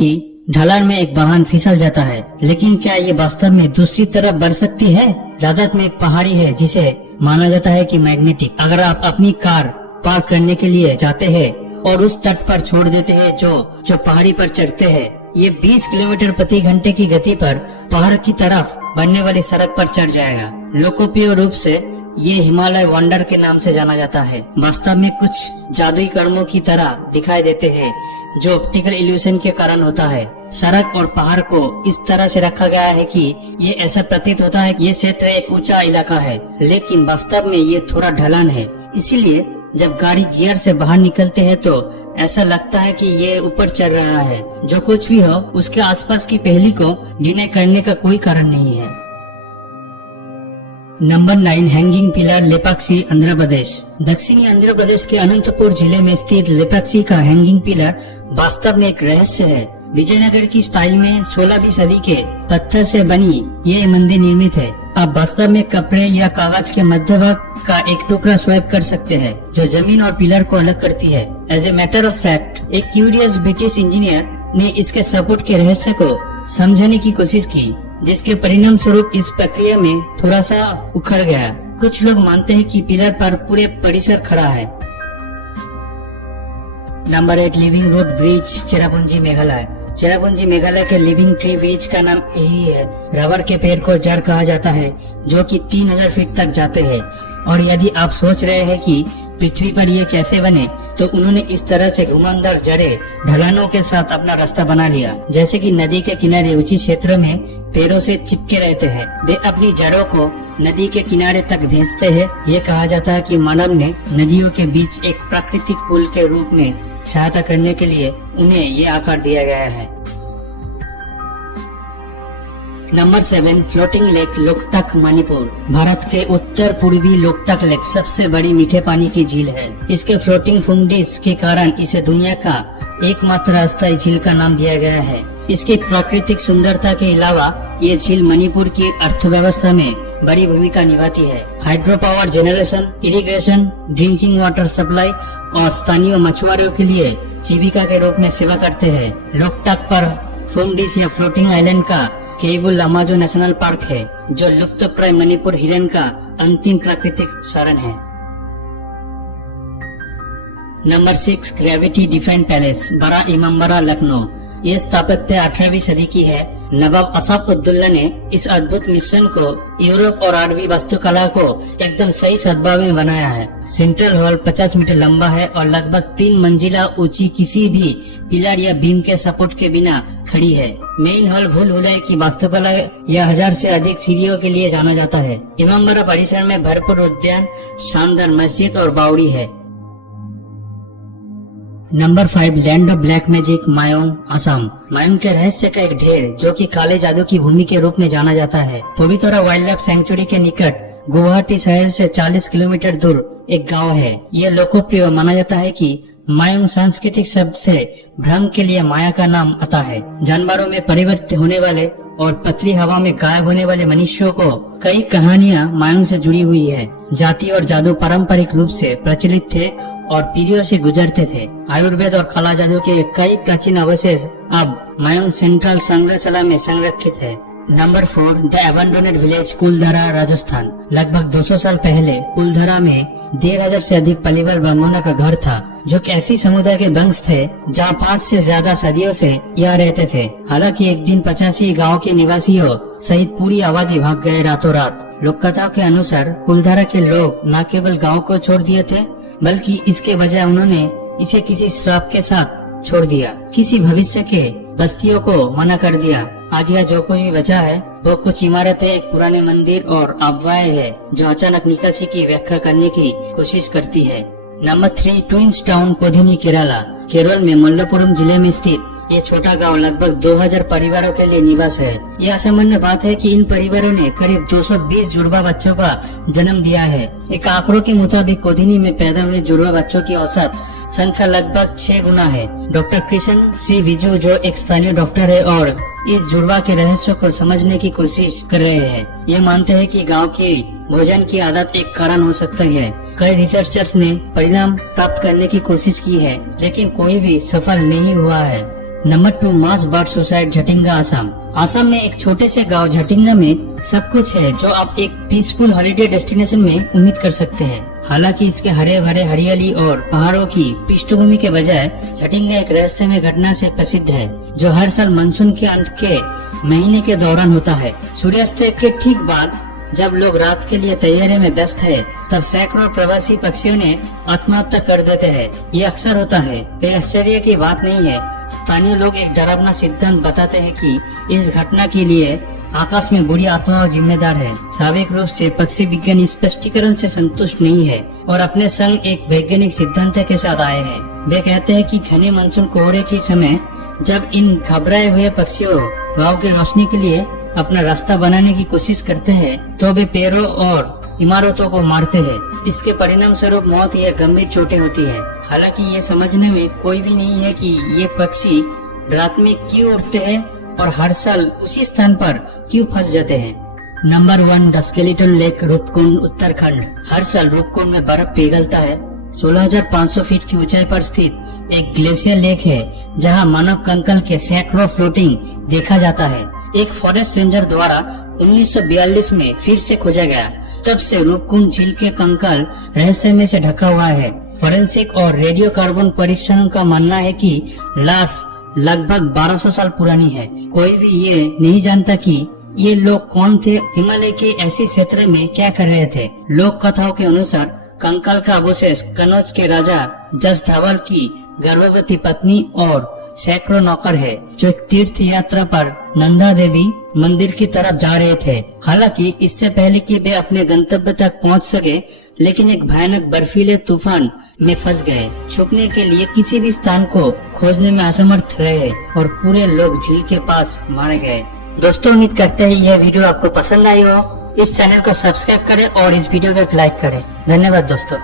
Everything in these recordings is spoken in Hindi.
कि ढलान में एक वाहन फिसल जाता है, लेकिन क्या ये वास्तव में दूसरी तरफ बढ़ सकती है? लद्दाख में एक पहाड़ी है जिसे माना जाता है कि मैग्नेटिक। अगर आप अपनी कार पार्क करने के लिए जाते हैं और उस तट पर छोड़ देते हैं जो पहाड़ी पर चढ़ते हैं, ये 20 किलोमीटर प्रति घंटे की गति पर पहाड़ की तरफ बनने वाली सड़क पर चढ़ जाएगा। लोकप्रिय रूप से ये हिमालय वंडर के नाम से जाना जाता है। वास्तव में कुछ जादुई कर्मों की तरह दिखाई देते हैं जो ऑप्टिकल इल्यूशन के कारण होता है। सड़क और पहाड़ को इस तरह से रखा गया है कि ये ऐसा प्रतीत होता है कि ये क्षेत्र एक ऊंचा इलाका है, लेकिन वास्तव में ये थोड़ा ढलान है। इसीलिए जब गाड़ी गियर से बाहर निकलते हैं तो ऐसा लगता है कि ये ऊपर चढ़ रहा है। जो कुछ भी हो, उसके आसपास की पहेली को डिनाई करने का कोई कारण नहीं है। Number 9, hanging pillar, Lepakshi, Andhra Pradesh. दक्षिणी आंध्र प्रदेश के अनंतपुर जिले में स्थित लेपाक्षी का हैंगिंग पिलर वास्तव में एक रहस्य है। विजयनगर की स्टाइल में 16वीं सदी के पत्थर से बनी ये मंदिर निर्मित है। आप वास्तव में कपड़े या कागज के मध्य भाग का एक टुकड़ा स्वैप कर सकते हैं जो जमीन और पिलर को अलग करती है। As a matter of fact, एक क्यूरियस ब्रिटिश इंजीनियर ने इसके सपोर्ट के रहस्य को समझने की कोशिश की, जिसके परिणाम स्वरूप इस प्रक्रिया में थोड़ा सा उखड़ गया। कुछ लोग मानते हैं कि पिलर पर पूरे परिसर खड़ा है। Number 8, living root bridge, Cherrapunji, Meghalaya. Cherrapunji Meghalaya के लिविंग ट्री ब्रिज का नाम यही है। रबर के पेड़ को जड़ कहा जाता है जो कि 3000 फीट तक जाते हैं। और यदि आप सोच रहे हैं कि पृथ्वी पर ये कैसे बने, तो उन्होंने इस तरह से घुमावदार जड़ें ढलानों के साथ अपना रास्ता बना लिया, जैसे कि नदी के किनारे ऊंची क्षेत्र में पेड़ों से चिपके रहते हैं। वे अपनी जड़ों को नदी के किनारे तक भेजते हैं। ये कहा जाता है कि मानव ने नदियों के बीच एक प्राकृतिक पुल के रूप में सहायता करने के लिए उन्हें ये आकार दिया गया है। Number 7, floating lake, Loktak, Manipur. Bharat के उत्तर पूर्वी लोकटक लेक सबसे बड़ी मीठे पानी की झील है। इसके फ्लोटिंग फुंडिस के कारण इसे दुनिया का एकमात्र अस्थायी झील का नाम दिया गया है। इसकी प्राकृतिक सुंदरता के अलावा ये झील मणिपुर की अर्थव्यवस्था में बड़ी भूमिका निभाती है। Hydro power generation, irrigation, drinking water supply और स्थानीय मछुआरों के लिए जीविका के रूप में सेवा करते हैं। लोकटक पर फुंडिस या फ्लोटिंग आइलैंड का केबुल लामाजो नेशनल पार्क है, जो लुप्तप्राय मणिपुर हिरन का अंतिम प्राकृतिक शरण है। नंबर 6, ग्रेविटी डिफाइन पैलेस, बड़ा इमामबाड़ा, लखनऊ। ये स्थापत्य 18वीं सदी की है। नवाब असाफ-उद-दौला ने इस अद्भुत मिश्रण को यूरोप और अरबी वास्तुकला को एकदम सही सद्भाव में बनाया है। सेंट्रल हॉल 50 मीटर लंबा है और लगभग 3 मंजिला ऊंची किसी भी पिलर या बीम के सपोर्ट के बिना खड़ी है। मेन हॉल भूल-भुलैया की वास्तुकला या 1000 से अधिक सीढ़ियों के लिए जाना जाता है। इमामबाड़ा परिसर में भरपूर उद्यान, शानदार मस्जिद और बावड़ी है। Number 5, land of black magic, Mayong, Assam. Mayong के रहस्य का एक ढेर जो कि काले जादू की भूमि के रूप में जाना जाता है। पवित्र वाइल्ड लाइफ सेंचुरी के निकट गुवाहाटी शहर से 40 किलोमीटर दूर एक गांव है। यह लोकप्रिय माना जाता है कि मायोंग सांस्कृतिक शब्द से भ्रम के लिए माया का नाम आता है। जानवरों में परिवर्तित होने वाले और पतली हवा में गायब होने वाले मनुष्यों को कई कहानियां मायोंग से जुड़ी हुई है। जाति और जादू पारंपरिक रूप से प्रचलित थे और पीढ़ियों से गुजरते थे। आयुर्वेद और काला जादू के कई प्राचीन अवशेष अब मायोंग सेंट्रल संग्रहशाला में संरक्षित है। Number 4, the abandoned village, Kuldhara, Rajasthan. लगभग 200 साल पहले कुलधरा में 1500 से अधिक पलीवल ब्राह्मणों का घर था, जो कि ऐसी समुदाय के वंश थे जहाँ 5 से ज्यादा सदियों से यहाँ रहते थे। हालांकि एक दिन 85 गांव के निवासियों सहित पूरी आबादी भाग गए रातों रात। लोक कथाओं के अनुसार कुलधरा के लोग न केवल गाँव को छोड़ दिए थे, बल्कि इसके बजाय उन्होंने इसे किसी श्राप के साथ छोड़ दिया, किसी भविष्य के बस्तियों को मना कर दिया। आज यह जो कोई भी बचा है वो कुछ इमारतें, एक पुराने मंदिर और अफवाहें है जो अचानक निकासी की व्याख्या करने की कोशिश करती है। Number 3, twins town, Kodinhi, Kerala. Kerala में मल्लपुरम जिले में स्थित ये छोटा गांव लगभग 2000 परिवारों के लिए निवास है। यह असामान्य बात है कि इन परिवारों ने करीब 220 जुड़वा बच्चों का जन्म दिया है। एक आंकड़ों के मुताबिक कोधिनी में पैदा हुए जुड़वा बच्चों की औसत संख्या लगभग 6 गुना है। डॉक्टर कृष्ण सी विजू, जो एक स्थानीय डॉक्टर है और इस जुड़वा के रहस्य को समझने की कोशिश कर रहे हैं, ये मानते हैं कि गांव की भोजन की आदत एक कारण हो सकता है। कई रिसर्चर्स ने परिणाम प्राप्त करने की कोशिश की है, लेकिन कोई भी सफल नहीं हुआ है। नंबर 2, मास बर्ड सुसाइड झटिंगा असम। असम में एक छोटे से गांव झटिंगा में सब कुछ है जो आप एक पीसफुल हॉलिडे डेस्टिनेशन में उम्मीद कर सकते हैं। हालांकि इसके हरे भरे हरियाली और पहाड़ों की पृष्ठभूमि के बजाय झटिंगा एक रहस्यमय घटना से प्रसिद्ध है जो हर साल मानसून के अंत के महीने के दौरान होता है। सूर्यास्त के ठीक बाद जब लोग रात के लिए तैयारी में व्यस्त है, तब सैकड़ों प्रवासी पक्षियों ने आत्महत्या कर देते हैं। ये अक्सर होता है, कोई आश्चर्य की बात नहीं है। स्थानीय लोग एक डरावना सिद्धांत बताते हैं कि इस घटना के लिए आकाश में बुरी आत्माओं जिम्मेदार है। स्वाभाविक रूप से पक्षी विज्ञान इस स्पष्टीकरण से संतुष्ट नहीं है और अपने संग एक वैज्ञानिक सिद्धांत के साथ आए हैं। वे कहते हैं कि घने मानसून कोहरे के समय जब इन घबराए हुए पक्षियों गाँव की रोशनी के लिए अपना रास्ता बनाने की कोशिश करते हैं, तो वे पेड़ों और इमारतों को मारते हैं। इसके परिणाम स्वरूप मौत या गंभीर चोटें होती है। हालांकि ये समझने में कोई भी नहीं है कि ये पक्षी रात में क्यों उड़ते हैं और हर साल उसी स्थान पर क्यों फंस जाते हैं। Number 1, the skeleton lake, Roopkund, Uttarakhand. हर साल रूपकुंड में बर्फ पिघलता है। 16,500 फीट की ऊंचाई पर स्थित एक ग्लेशियर लेक है जहां मानव कंकाल के सैकड़ों फ्लोटिंग देखा जाता है। एक फॉरेस्ट रेंजर द्वारा 1942 में फिर से खोजा गया। तब से रूपकुंड झील के कंकाल रहस्यमय से ढका हुआ है। फोरेंसिक और रेडियो कार्बन परीक्षणों का मानना है कि लाश लगभग 1200 साल पुरानी है। कोई भी ये नहीं जानता कि ये लोग कौन थे, हिमालय के ऐसे क्षेत्र में क्या कर रहे थे। लोक कथाओं के अनुसार कंकाल का अवशेष कनौज के राजा जस धवल की गर्भवती पत्नी और सैकड़ों नौकर है जो एक तीर्थ यात्रा पर नंदा देवी मंदिर की तरफ जा रहे थे। हालांकि इससे पहले कि वे अपने गंतव्य तक पहुंच सके, लेकिन एक भयानक बर्फीले तूफान में फंस गए। छुपने के लिए किसी भी स्थान को खोजने में असमर्थ रहे और पूरे लोग झील के पास मारे गए। दोस्तों, उम्मीद करते हैं यह वीडियो आपको पसंद आई हो। इस चैनल को सब्सक्राइब करें और इस वीडियो को एक लाइक करें। धन्यवाद दोस्तों।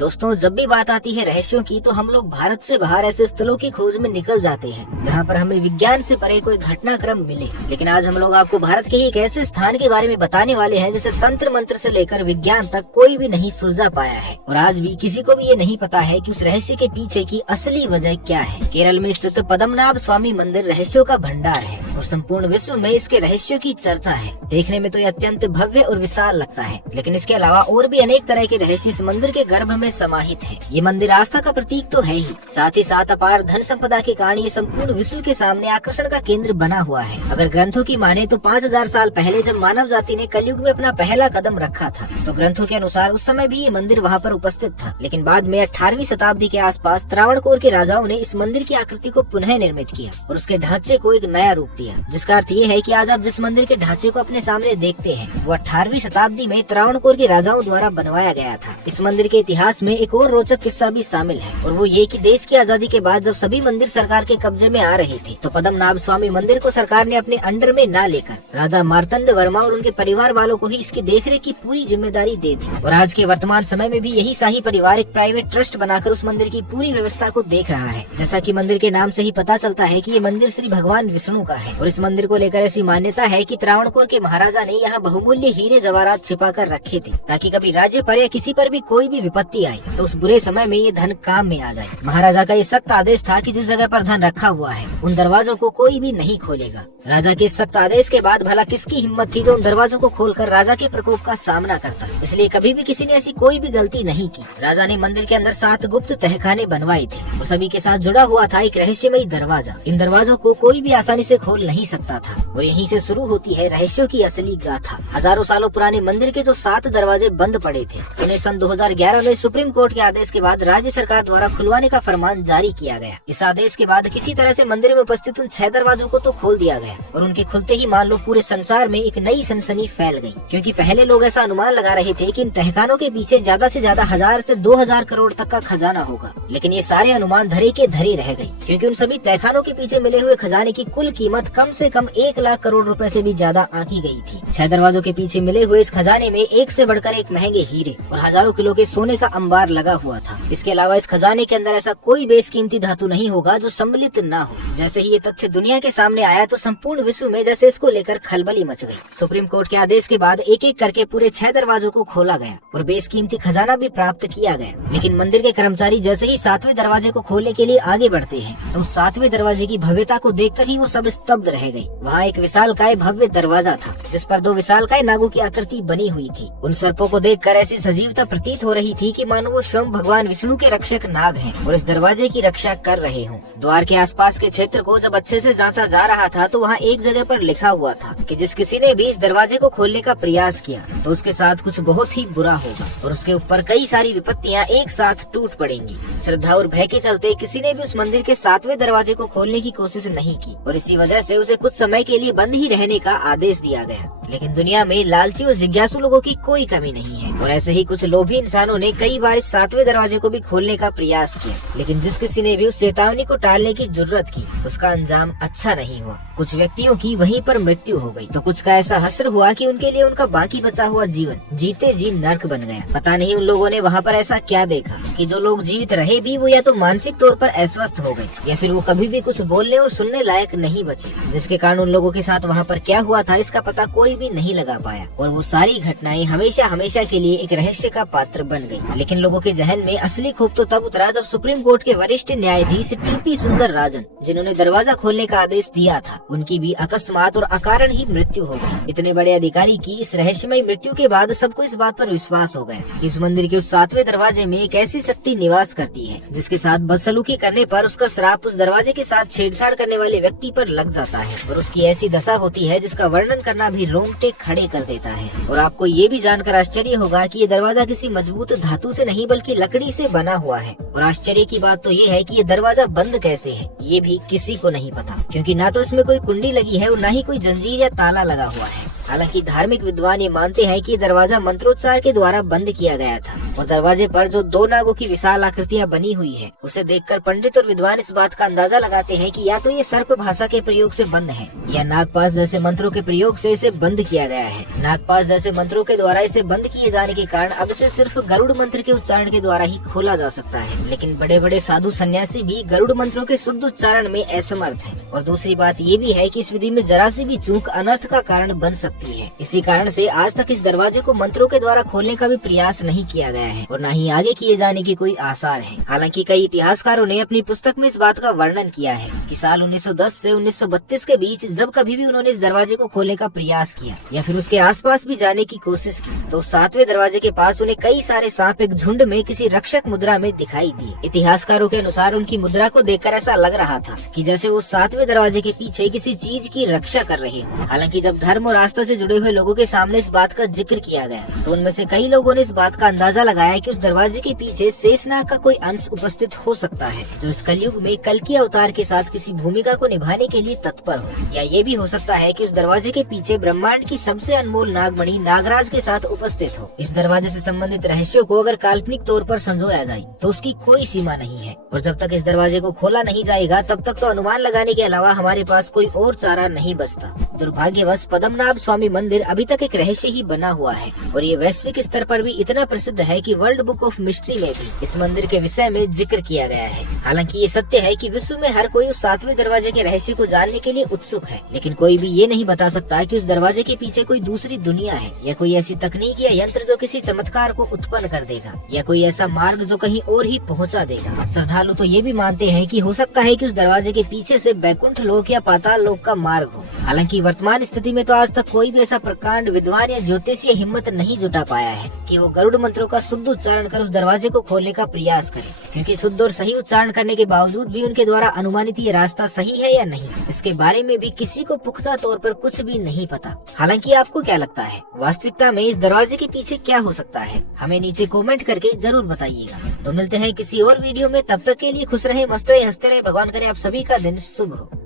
दोस्तों, जब भी बात आती है रहस्यों की तो हम लोग भारत से बाहर ऐसे स्थलों की खोज में निकल जाते हैं जहां पर हमें विज्ञान से परे कोई घटनाक्रम मिले। लेकिन आज हम लोग आपको भारत के ही एक ऐसे स्थान के बारे में बताने वाले हैं जिसे तंत्र मंत्र से लेकर विज्ञान तक कोई भी नहीं सुलझा पाया है और आज भी किसी को भी ये नहीं पता है कि उस रहस्य के पीछे की असली वजह क्या है। केरल में स्थित पद्मनाभ स्वामी मंदिर रहस्यों का भंडार है और संपूर्ण विश्व में इसके रहस्यों की चर्चा है। देखने में तो ये अत्यंत भव्य और विशाल लगता है, लेकिन इसके अलावा और भी अनेक तरह के रहस्य इस मंदिर के गर्भ में समाहित है। ये मंदिर आस्था का प्रतीक तो है ही, साथ ही साथ अपार धन संपदा के कारण ये संपूर्ण विश्व के सामने आकर्षण का केंद्र बना हुआ है। अगर ग्रंथों की माने तो 5000 साल पहले जब मानव जाति ने कलयुग में अपना पहला कदम रखा था, तो ग्रंथों के अनुसार उस समय भी ये मंदिर वहाँ पर उपस्थित था। लेकिन बाद में 18वीं शताब्दी के आसपास त्रावणकोर के राजाओं ने इस मंदिर की आकृति को पुनः निर्मित किया और उसके ढांचे को एक नया रूप दिया, जिसका अर्थ ये है कि आज आप जिस मंदिर के ढांचे को अपने सामने देखते हैं वो 18वीं शताब्दी में त्रावणकोर के राजाओं द्वारा बनवाया गया था। इस मंदिर के इतिहास में एक और रोचक किस्सा भी शामिल है और वो ये कि देश की आजादी के बाद जब सभी मंदिर सरकार के कब्जे में आ रहे थे, तो पद्मनाभ स्वामी मंदिर को सरकार ने अपने अंडर में न लेकर राजा मार्तंड वर्मा और उनके परिवार वालों को ही इसकी देखरेख की पूरी जिम्मेदारी दे दी। और आज के वर्तमान समय में भी यही शाही परिवार एक प्राइवेट ट्रस्ट बनाकर उस मंदिर की पूरी व्यवस्था को देख रहा है। जैसा कि मंदिर के नाम से ही पता चलता है कि ये मंदिर श्री भगवान विष्णु का है और इस मंदिर को लेकर ऐसी मान्यता है कि त्रावणकोर के महाराजा ने यहाँ बहुमूल्य हीरे जवाहरात छिपा कर रखे थे, ताकि कभी राज्य पर या किसी पर भी कोई भी विपत्ति आई तो उस बुरे समय में ये धन काम में आ जाए। महाराजा का ये सख्त आदेश था कि जिस जगह पर धन रखा हुआ है उन दरवाजों को कोई भी नहीं खोलेगा। राजा के सख्त आदेश के बाद भला किसकी हिम्मत थी जो उन दरवाजों को खोलकर राजा के प्रकोप का सामना करता। इसलिए कभी भी किसी ने ऐसी कोई भी गलती नहीं की। राजा ने मंदिर के अंदर 7 गुप्त तहखाने बनवाए थे और सभी के साथ जुड़ा हुआ था एक रहस्यमयी दरवाजा। इन दरवाजों को कोई भी आसानी से खोल नहीं सकता था और यहीं से शुरू होती है रहस्यों की असली गाथा। हजारों सालों पुराने मंदिर के जो 7 दरवाजे बंद पड़े थे, उन्हें सन 2011 में सुप्रीम कोर्ट के आदेश के बाद राज्य सरकार द्वारा खुलवाने का फरमान जारी किया गया। इस आदेश के बाद किसी तरह से मंदिर में उपस्थित उन 6 दरवाजों को तो खोल दिया गया और उनके खुलते ही मान लो पूरे संसार में एक नई सनसनी फैल गई, क्योंकि पहले लोग ऐसा अनुमान लगा रहे थे कि इन तहखानों के पीछे ज्यादा से ज्यादा 1000 से 2000 करोड़ तक का खजाना होगा। लेकिन ये सारे अनुमान धरे के धरे रह गए, क्योंकि उन सभी तहखानों के पीछे मिले हुए खजाने की कुल कीमत कम से कम 1 लाख करोड़ रुपए से भी ज्यादा आंकी गई थी। 6 दरवाजों के पीछे मिले हुए इस खजाने में एक से बढ़कर एक महंगे हीरे और हजारों किलो के सोने का अंबार लगा हुआ था। इसके अलावा इस खजाने के अंदर ऐसा कोई बेशकीमती धातु नहीं होगा जो सम्मिलित न हो। जैसे ही ये तथ्य दुनिया के सामने आया तो संपूर्ण विश्व में जैसे इसको लेकर खलबली मच गई। सुप्रीम कोर्ट के आदेश के बाद एक एक करके पूरे 6 दरवाजों को खोला गया और बेशकीमती खजाना भी प्राप्त किया गया। लेकिन मंदिर के कर्मचारी जैसे ही 7वें दरवाजे को खोलने के लिए आगे बढ़ते हैं तो उस 7वें दरवाजे की भव्यता को देखकर ही वो सब स्तब्ध रह गए। वहाँ एक विशालकाय भव्य दरवाजा था जिस पर 2 विशालकाय नागों की आकृति बनी हुई थी। उन सर्पों को देखकर ऐसी सजीवता प्रतीत हो रही थी कि मानो वो स्वयं भगवान विष्णु के रक्षक नाग हैं और इस दरवाजे की रक्षा कर रहे हों। द्वार के आसपास के क्षेत्र को जब अच्छे से जांचा जा रहा था तो वहाँ एक जगह पर लिखा हुआ था कि जिस किसी ने भी इस दरवाजे को खोलने का प्रयास किया तो उसके साथ कुछ बहुत ही बुरा होगा और उसके ऊपर कई सारी विपत्तियां एक साथ टूट पड़ेंगी। श्रद्धा और भय के चलते किसी ने भी उस मंदिर के 7वें दरवाजे को खोलने की कोशिश नहीं की और इसी वजह से उसे कुछ समय के लिए बंद ही रहने का आदेश दिया गया। लेकिन दुनिया में लालची और जिज्ञासु लोगों की कोई कमी नहीं है और ऐसे ही कुछ लोभी इंसानों ने कई बार इस 7वें दरवाजे को भी खोलने का प्रयास किया। लेकिन जिस किसी ने भी उस चेतावनी को टालने की जुर्रत की उसका अंजाम अच्छा नहीं हुआ। कुछ व्यक्तियों की वहीं पर मृत्यु हो गई तो कुछ का ऐसा हश्र हुआ कि उनके लिए उनका बाकी बचा हुआ जीवन जीते जी नर्क बन गया। पता नहीं उन लोगों ने वहाँ पर ऐसा क्या देखा कि जो लोग जीवित रहे भी वो या तो मानसिक तौर पर अस्वस्थ हो गए या फिर वो कभी भी कुछ बोलने और सुनने लायक नहीं बचे, जिसके कारण उन लोगों के साथ वहाँ पर क्या हुआ था इसका पता कोई भी नहीं लगा पाया और वो सारी घटनाएं हमेशा हमेशा के लिए एक रहस्य का पात्र बन गई। लेकिन लोगों के जहन में असली खूब तो तब उतरा जब सुप्रीम कोर्ट के वरिष्ठ न्यायाधीश टीपी सुंदरराजन, जिन्होंने दरवाजा खोलने का आदेश दिया था, उनकी भी अकस्मात और अकारण ही मृत्यु हो गई। इतने बड़े अधिकारी की इस रहस्यमय मृत्यु के बाद सबको इस बात पर विश्वास हो गया कि इस मंदिर के उस 7वें दरवाजे में एक ऐसी शक्ति निवास करती है जिसके साथ बदसलूकी करने पर उसका श्राप उस दरवाजे के साथ छेड़छाड़ करने वाले व्यक्ति पर लग जाता है और उसकी ऐसी दशा होती है जिसका वर्णन करना भी रोंगटे खड़े कर देता है। और आपको ये भी जानकर आश्चर्य होगा कि ये दरवाजा किसी मजबूत धातु से नहीं बल्कि लकड़ी से बना हुआ है। और आश्चर्य की बात तो ये है कि ये दरवाजा बंद कैसे है ये भी किसी को नहीं पता, क्योंकि ना तो इसमें कोई कुंडी लगी है और न ही कोई जंजीर या ताला लगा हुआ है। हालांकि धार्मिक विद्वान ये मानते हैं कि दरवाजा मंत्रोच्चार के द्वारा बंद किया गया था और दरवाजे पर जो 2 नागों की विशाल आकृतियां बनी हुई है उसे देखकर पंडित और विद्वान इस बात का अंदाजा लगाते हैं कि या तो ये सर्प भाषा के प्रयोग से बंद है या नागपाश जैसे मंत्रों के प्रयोग से इसे बंद किया गया है। नागपाश जैसे मंत्रों के द्वारा इसे बंद किए जाने के कारण अब इसे सिर्फ गरुड़ मंत्र के उच्चारण के द्वारा ही खोला जा सकता है। लेकिन बड़े बड़े साधु सन्यासी भी गरुड़ मंत्रों के शुद्ध उच्चारण में असमर्थ है। और दूसरी बात ये भी है कि इस विधि में जरा सी भी चूक अनर्थ का कारण बन सकती है। इसी कारण से आज तक इस दरवाजे को मंत्रों के द्वारा खोलने का भी प्रयास नहीं किया गया है और न ही आगे किए जाने की कोई आसार है। हालांकि कई इतिहासकारों ने अपनी पुस्तक में इस बात का वर्णन किया है कि साल 1910 से 1932 के बीच जब कभी भी उन्होंने इस दरवाजे को खोलने का प्रयास किया या फिर उसके आसपास भी जाने की कोशिश की तो 7वें दरवाजे के पास उन्हें कई सारे सांप एक झुंड में किसी रक्षक मुद्रा में दिखाई दिए। इतिहासकारों के अनुसार उनकी मुद्रा को देखकर ऐसा लग रहा था कि जैसे वो 7वें दरवाजे के पीछे किसी चीज की रक्षा कर रहे हो। हालांकि जब धर्म और आस्था से जुड़े हुए लोगों के सामने इस बात का जिक्र किया गया तो उनमें से कई लोगों ने इस बात का अंदाजा लगाया कि उस दरवाजे के पीछे शेषनाग का कोई अंश उपस्थित हो सकता है जो इस कलयुग में कल्कि अवतार के साथ किसी भूमिका को निभाने के लिए तत्पर हो, या ये भी हो सकता है कि उस दरवाजे के पीछे ब्रह्मांड की सबसे अनमोल नागमणि नागराज के साथ उपस्थित हो। इस दरवाजे से संबंधित रहस्यों को अगर काल्पनिक तौर पर संजोया जाए तो उसकी कोई सीमा नहीं है और जब तक इस दरवाजे को खोला नहीं जाएगा तब तक तो अनुमान लगाने के अलावा हमारे पास कोई और चारा नहीं बचता। दुर्भाग्यवश पद्मनाभ स्वामी मंदिर अभी तक एक रहस्य ही बना हुआ है और ये वैश्विक स्तर पर भी इतना प्रसिद्ध है कि वर्ल्ड बुक ऑफ मिस्ट्री में भी इस मंदिर के विषय में जिक्र किया गया है। हालांकि ये सत्य है कि विश्व में हर कोई उस 7वें दरवाजे के रहस्य को जानने के लिए उत्सुक है, लेकिन कोई भी ये नहीं बता सकता कि उस दरवाजे के पीछे कोई दूसरी दुनिया है या कोई ऐसी तकनीक या यंत्र जो किसी चमत्कार को उत्पन्न कर देगा या कोई ऐसा मार्ग जो कहीं और ही पहुंचा देगा। श्रद्धालु तो ये भी मानते हैं कि हो सकता है कि उस दरवाजे के पीछे से बैकुंठ लोक या पाताल लोक का मार्ग हो। हालांकि वर्तमान स्थिति में तो आज तक कोई भी ऐसा प्रकांड विद्वान या ज्योतिषीय हिम्मत नहीं जुटा पाया है कि वो गरुड़ मंत्रों का शुद्ध उच्चारण कर उस दरवाजे को खोलने का प्रयास करे, क्योंकि शुद्ध और सही उच्चारण करने के बावजूद भी उनके द्वारा अनुमानित ये रास्ता सही है या नहीं, इसके बारे में भी किसी को पुख्ता तौर पर कुछ भी नहीं पता। हालांकि आपको क्या लगता है, वास्तविकता में इस दरवाजे के पीछे क्या हो सकता है? हमें नीचे कमेंट करके जरूर बताइएगा। तो मिलते हैं किसी और वीडियो में, तब तक के लिए खुश रहे, मस्त रहे, हंसते रहे। भगवान करे आप सभी का दिन शुभ हो।